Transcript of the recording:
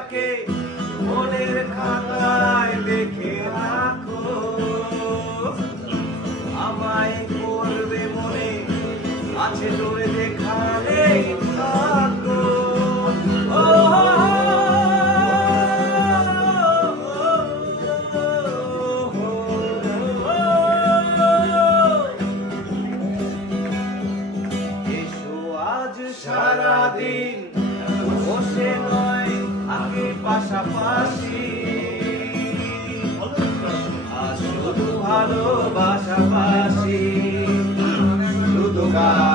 নামটাকে মনের খাতায় লিখে রাখো, আমায় করবে মনে আছে তোর যেখানে থাকো। সারাদিন বসে নয় আগে পাশাপাশি, আর শুধু ভালোবাসাবাসি, শুধু গান